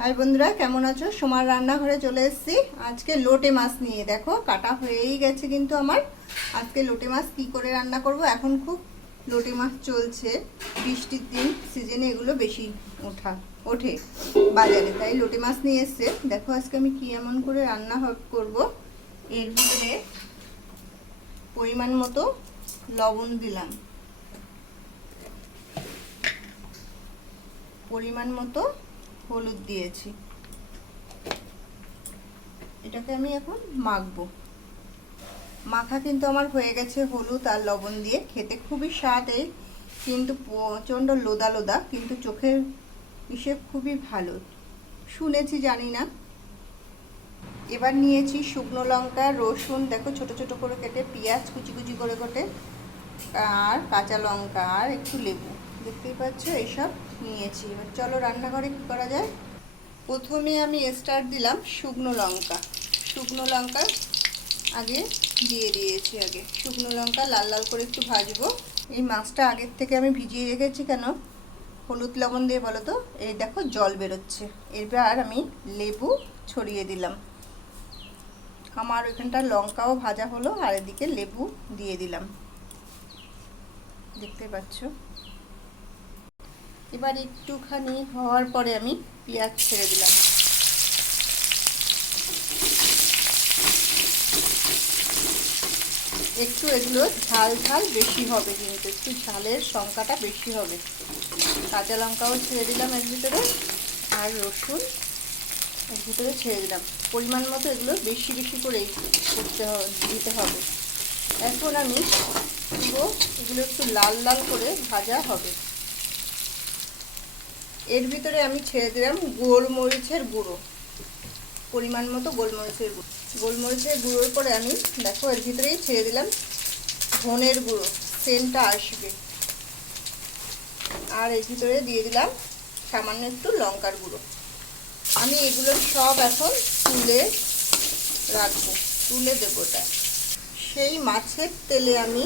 High বন্ধুরা, কেমন আছো? সোমার রান্নাঘরে চলে এসেছি। আজকে লোটে মাছ নিয়ে, দেখো, কাটা হয়েই গেছে কিন্তু আমার। আজকে লোটে মাছ কি করে রান্না করব? এখন খুব লোটে মাছ চলছে। বৃষ্টির দিন সিজনে এগুলো বেশি ওঠা, ওঠে বাজারে, তাই লোটে মাছ নিয়ে এসছে। দেখো, আজকে আমি কি এমন করে রান্না করব? এর ভিতরে পরিমাণ মতো লবণ দিলাম। পরিমাণ মতো হলুদ দিয়েছি। এটাকে আমি এখন মাখবো। মাখা কিন্তু আমার হয়ে গেছে হলুদ আর লবণ দিয়ে। খেতে খুবই স্বাদ এই, কিন্তু প্রচণ্ড লোদা লোদা, কিন্তু চোখের ইসে খুবই ভালো। শুনেছি, জানি না। এবার নিয়েছি শুকনো লঙ্কা, রসুন, দেখো ছোট ছোট করে কেটে, পেঁয়াজ কুচি কুচি করে কেটে, আর কাঁচা লঙ্কা আর একটু লেবু। দেখতেই পাচ্ছ এইসব। নিয়েছি। এবার চলো রান্নাঘরে কী করা যায়? প্রথমে আমি স্টার দিলাম শুকনো লঙ্কা। শুকনো লঙ্কা আগে দিয়ে দিয়েছি আগে। শুকনো লঙ্কা লাল লাল করে একটু ভাজবো। এই মাছটা আগের থেকে আমি ভিজিয়ে রেখেছি কেন? হলুদ লবণ দিয়ে বলো তো? এই দেখো জল বেরোচ্ছে। এবার আমি লেবু ছড়িয়ে দিলাম। আমার ওইখানটা লঙ্কাও ভাজা হলো আর এদিকে লেবু দিয়ে দিলাম। দেখতে পাচ্ছ? এবার একটুখানি হওয়ার পরে আমি পেঁয়াজ ছেড়ে দিলাম। একটু এগুলো ঝাল ঝাল বেশি হবে কিন্তু, একটু ঝালের সংখ্যাটা বেশি হবে। কাঁচা লঙ্কাও ছেড়ে দিলাম এর ভিতরে, আর রসুন এর ভিতরে ছেড়ে দিলাম। পরিমাণ মতো এগুলো বেশি বেশি করেই করতে দিতে হবে। এখন আমি এগুলো একটু লাল লাল করে ভাজা হবে। এর ভিতরে আমি ছেড়ে দিলাম গোলমরিচের গুঁড়ো, পরিমাণ মতো গোলমরিচের গুঁড়ো। গোলমরিচের গুঁড়োর পরে আমি, দেখো, এর ভিতরেই ছেড়ে দিলাম ধনের গুঁড়ো, সেন্টটা আসবে। আর এর ভিতরে দিয়ে দিলাম সামান্য একটু লঙ্কার গুঁড়ো। আমি এগুলো সব এখন তুলে রাখব, তুলে দেবো ওটা সেই মাছের তেলে আমি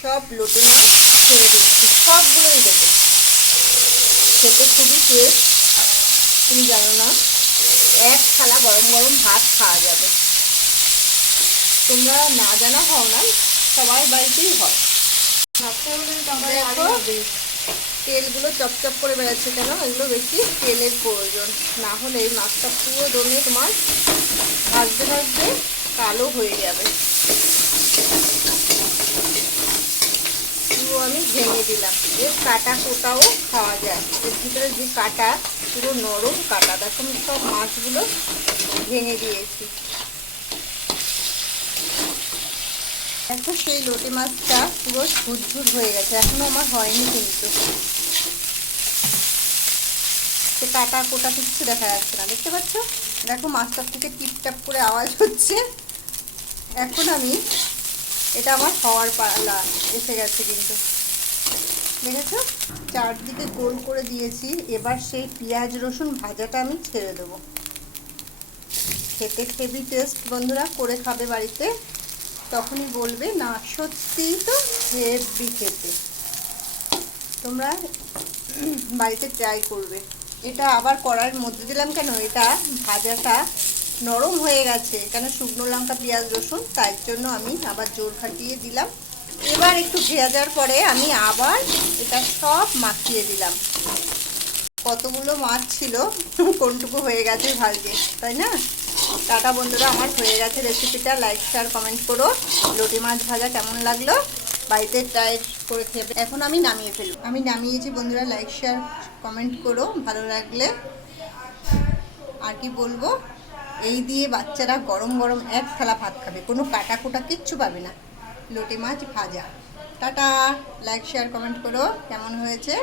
সব লোটে মাছ ছেড়ে দিয়েছি সবগুলোই দেবো। খেতে খুবই টেস্ট তুমি জানো না, এক থালা গরম গরম ভাত খাওয়া যাবে। তোমরা না জানা হও না সবাই বাড়িতেই হয়। তেলগুলো চপচপ করে বেড়াচ্ছে কেন? এগুলো বেশি তেলের প্রয়োজন। না হলে এই মাছটা পুরো দমে তোমার ভাজতে ভাজতে কালো হয়ে যাবে পুরো আমি ভেঙে দিলাম। এর কাটা কোটাও খাওয়া যায়। এর ভিতরে যে কাটা, পুরো নরম কাটা। দেখো আমি সব মাছগুলো ভেঙে দিয়েছি। দেখো সেই লোটে মাছটা পুরো ঝুরঝুর হয়ে গেছে। এখনও আমার হয়নি কিন্তু। সে কাটা কোটা কিচ্ছু দেখা যাচ্ছে না। দেখতে পাচ্ছ? দেখো মাছটার থেকে টিপটাপ করে আওয়াজ হচ্ছে। এখন আমি, এটা আমার হওয়ার পালা এসে গেছে কিন্তু। দেখেছ চারদিকে গোল করে দিয়েছি। এবার সেই পেঁয়াজ, রসুন ভাজাটা আমি ছেড়ে দেবো। খেতে হেভি টেস্ট বন্ধুরা, করে খাবে বাড়িতে। তখনই বলবে, না, সত্যিই তো হেভি খেতে। তোমরা বাড়িতে ট্রাই করবে। এটা আবার কড়াইয়ের মধ্যে দিলাম কেন? এটা ভাজাটা নরম হয়ে গেছে। কেন? শুকনো লঙ্কা, পেঁয়াজ, রসুন, তাই জন্য আমি আবার জোর খাটিয়ে দিলাম। এবার একটু ভেজার পরে আমি আবার এটা সব মাখিয়ে দিলাম। কতগুলো মাছ ছিল, কোনটুকু হয়ে গেছে ভাজে তাই না? টাটা বন্ধুরা, আমার হয়ে গেছে রেসিপিটা লাইক শেয়ার কমেন্ট করো। লটি মাছ ভাজা কেমন লাগল? বাড়িতে ট্রাই করে খেয়ে এখন আমি নামিয়ে ফেলব। আমি নামিয়েছি বন্ধুরা লাইক শেয়ার কমেন্ট করো, ভালো লাগলে। আর কি বলব? এই দিয়ে বাচ্চারা গরম গরম এক থালা ভাত খাবে, কোনো কাটা কোটা কিচ্ছু পাবে না। লোটে মাছ ভাজা। টাটা। লাইক শেয়ার কমেন্ট করো। কেমন হয়েছে?